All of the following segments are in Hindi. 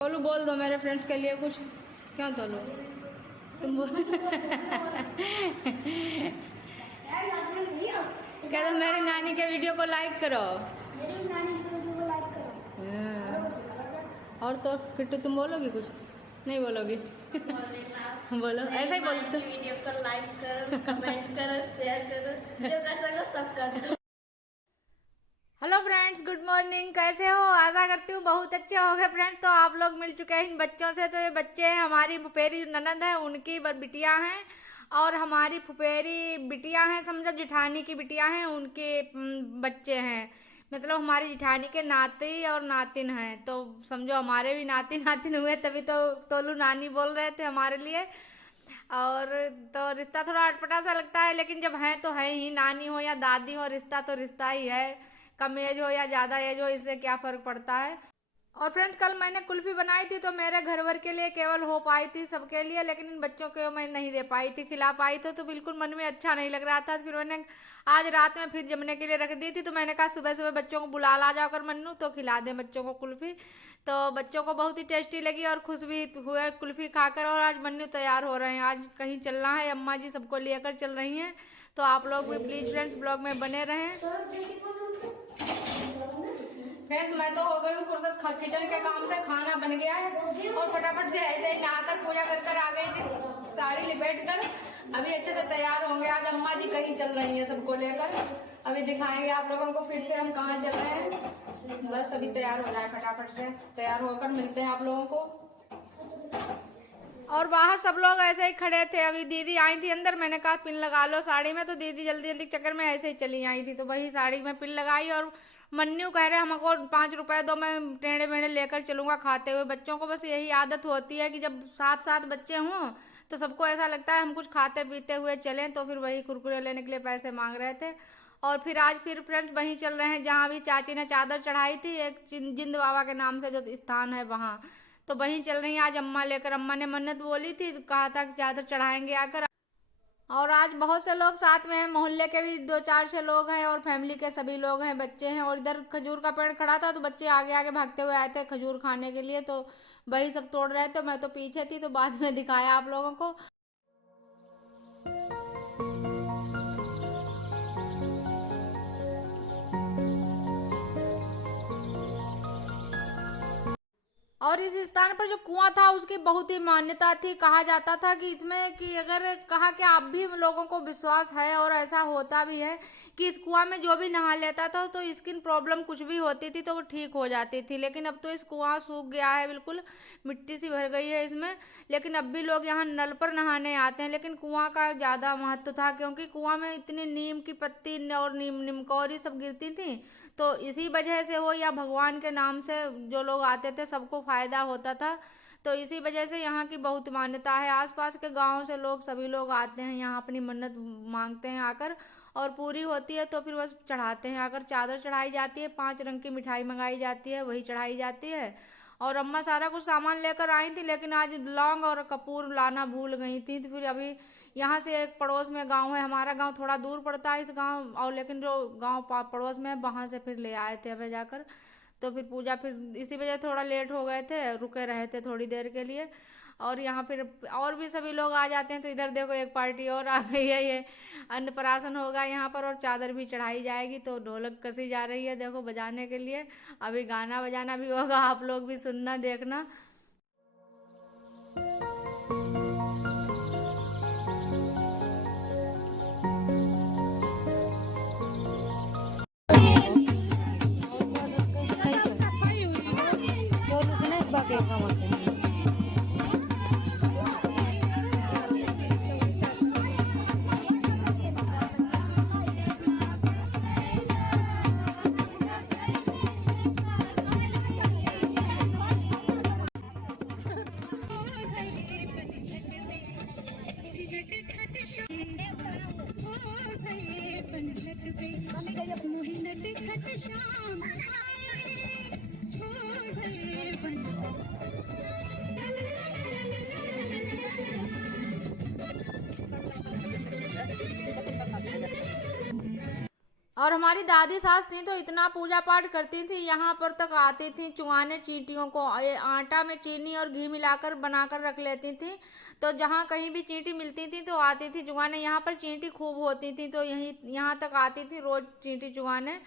तोलू बोल दो मेरे फ्रेंड्स के लिए कुछ। क्यों तोलू तुम बोल कह दो मेरी नानी के वीडियो को लाइक करो। और तो किट्टू तुम बोलोगी कुछ? नहीं बोलोगी? बोलो ऐसा ही बोलते। वीडियो को लाइक करो, कमेंट करो, शेयर करो, जो कर सको सब कर दो। Hello friends, good morning. कैसे हो? आशा करती हूँ बहुत अच्छे हो गए फ्रेंड। तो आप लोग मिल चुके हैं इन बच्चों से। तो ये बच्चे हैं हमारी फुफेरी ननद है, उनकी बिटिया हैं, और हमारी फुफेरी बिटिया हैं, समझो जिठानी की बिटिया हैं, उनके बच्चे हैं। मतलब हमारी जिठानी के नाती और नातिन हैं। तो समझो हमारे भी नाती नातिन हुए, तभी तो तोलू नानी बोल रहे थे हमारे लिए। और तो रिश्ता थोड़ा अटपटा सा लगता है, लेकिन जब है तो है ही। नानी हो या दादी हो, रिश्ता तो रिश्ता ही है। कम एज हो या ज़्यादा एज हो, इससे क्या फ़र्क पड़ता है। और फ्रेंड्स, कल मैंने कुल्फ़ी बनाई थी तो मेरे घर भर के लिए केवल हो पाई थी, सबके लिए, लेकिन इन बच्चों को मैं नहीं दे पाई थी, खिला पाई तो बिल्कुल मन में अच्छा नहीं लग रहा था। फिर मैंने आज रात में फिर जमने के लिए रख दी थी। तो मैंने कहा सुबह सुबह बच्चों को बुला ला जाओ कर मन्नू, तो खिला दे बच्चों को कुल्फ़ी। तो बच्चों को बहुत ही टेस्टी लगी और खुश भी हुए कुल्फ़ी खाकर। और आज मन्नू तैयार हो रहे हैं, आज कहीं चलना है, अम्मा जी सबको लेकर चल रही हैं। तो आप लोग भी प्लीज़ फ्रेंड्स ब्लॉग में बने रहें। फ्रेंड्स, मैं तो हो गई हूँ फुर्सत किचन के काम से, खाना बन गया है और फटाफट से ऐसे ही नहाकर पूजा कर आ गई थी, साड़ी लिपेट कर। अभी अच्छे से तैयार होंगे, आज अम्मा जी कहीं चल रही हैं सबको लेकर। अभी दिखाएंगे आप लोगों को फिर से हम कहाँ चल रहे हैं। बस अभी तैयार हो जाए, फटाफट से तैयार होकर मिलते हैं आप लोगों को। और बाहर सब लोग ऐसे ही खड़े थे। अभी दीदी आई थी अंदर, मैंने कहा पिन लगा लो साड़ी में, तो दीदी जल्दी जल्दी चक्कर में ऐसे ही चली आई थी। तो वही साड़ी में पिन लगाई। और मन्नू कह रहे हमको 5 रुपए दो, मैं टेढ़े मेढ़े लेकर चलूंगा खाते हुए। बच्चों को बस यही आदत होती है कि जब साथ साथ बच्चे हों तो सबको ऐसा लगता है हम कुछ खाते पीते हुए चलें। तो फिर वही कुरकुरे लेने के लिए पैसे मांग रहे थे। और फिर आज फिर फ्रेंड्स वहीं चल रहे हैं जहाँ अभी चाची ने चादर चढ़ाई थी, एक जिंद बाबा के नाम से जो स्थान है वहाँ। तो वहीं चल रही हैं आज अम्मा लेकर। अम्मा ने मन्नत बोली थी, कहा था कि चादर चढ़ाएंगे आकर। और आज बहुत से लोग साथ में हैं, मोहल्ले के भी 2-4 लोग हैं और फैमिली के सभी लोग हैं, बच्चे हैं। और इधर खजूर का पेड़ खड़ा था तो बच्चे आगे आगे भागते हुए आए थे खजूर खाने के लिए। तो वही सब तोड़ रहे थे, मैं तो पीछे थी, तो बाद में दिखाया आप लोगों को। और इस स्थान पर जो कुआं था उसकी बहुत ही मान्यता थी। कहा जाता था कि इसमें कि अगर कहा कि आप भी लोगों को विश्वास है और ऐसा होता भी है कि इस कुआं में जो भी नहा लेता था तो स्किन प्रॉब्लम कुछ भी होती थी तो वो ठीक हो जाती थी। लेकिन अब तो इस कुआं सूख गया है, बिल्कुल मिट्टी सी भर गई है इसमें। लेकिन अब भी लोग यहाँ नल पर नहाने आते हैं। लेकिन कुआं का ज़्यादा महत्व था, क्योंकि कुआं में इतनी नीम की पत्ती और नीमकौरी सब गिरती थी। तो इसी वजह से हो या भगवान के नाम से जो लोग आते थे सबको फायदा होता था। तो इसी वजह से यहाँ की बहुत मान्यता है। आसपास के गांव से लोग सभी लोग आते हैं यहाँ, अपनी मन्नत मांगते हैं आकर, और पूरी होती है तो फिर बस चढ़ाते हैं आकर। चादर चढ़ाई जाती है, 5 रंग की मिठाई मंगाई जाती है, वही चढ़ाई जाती है। और अम्मा सारा कुछ सामान लेकर आई थी, लेकिन आज लौंग और कपूर लाना भूल गई थी। तो फिर अभी यहाँ से एक पड़ोस में गांव है, हमारा गांव थोड़ा दूर पड़ता है इस गांव, और लेकिन जो गांव पड़ोस में है वहाँ से फिर ले आए थे अभी जाकर। तो फिर पूजा फिर इसी वजह थोड़ा लेट हो गए थे, रुके रहे थे थोड़ी देर के लिए। और यहाँ फिर और भी सभी लोग आ जाते हैं। तो इधर देखो एक पार्टी और आ गई है, ये अन्नप्राशन होगा यहाँ पर और चादर भी चढ़ाई जाएगी। तो ढोलक कसी जा रही है देखो बजाने के लिए। अभी गाना बजाना भी होगा, आप लोग भी सुनना देखना। और हमारी दादी सास थी तो इतना पूजा पाठ करती थी, यहाँ पर तक आती थी चुआने चींटियों को। ये आटा में चीनी और घी मिलाकर बनाकर रख लेती थी, तो जहाँ कहीं भी चींटी मिलती थी तो आती थी चुगाने। यहाँ पर चींटी खूब होती थी तो यहीं यहाँ तक आती थी रोज चींटी चुगाने।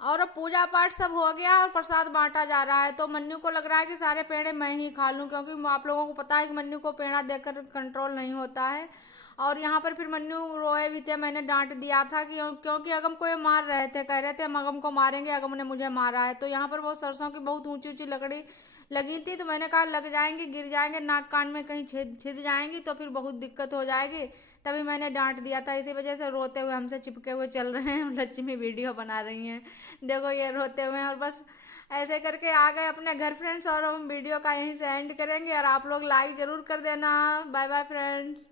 और अब पूजा पाठ सब हो गया और प्रसाद बांटा जा रहा है, तो मन्नू को लग रहा है कि सारे पेड़े मैं ही खा लूं, क्योंकि आप लोगों को पता है कि मन्नू को पेड़ा देकर कंट्रोल नहीं होता है। और यहाँ पर फिर मन्नू रोए भी थे, मैंने डांट दिया था कि क्योंकि अगम को ये मार रहे थे, कह रहे थे हम अगम को मारेंगे, अगम ने मुझे मारा है। तो यहाँ पर वो सरसों की बहुत ऊंची ऊंची लकड़ी लगी थी, तो मैंने कहा लग जाएंगे, गिर जाएंगे, नाक कान में कहीं छिद जाएंगी तो फिर बहुत दिक्कत हो जाएगी। तभी मैंने डांट दिया था, इसी वजह से रोते हुए हमसे चिपके हुए चल रहे हैं। लक्ष्मी वीडियो बना रही हैं, देखो ये रोते हुए हैं। और बस ऐसे करके आ गए अपने घर फ्रेंड्स, और हम वीडियो का यहीं से एंड करेंगे। और आप लोग लाइक ज़रूर कर देना। Bye bye friends.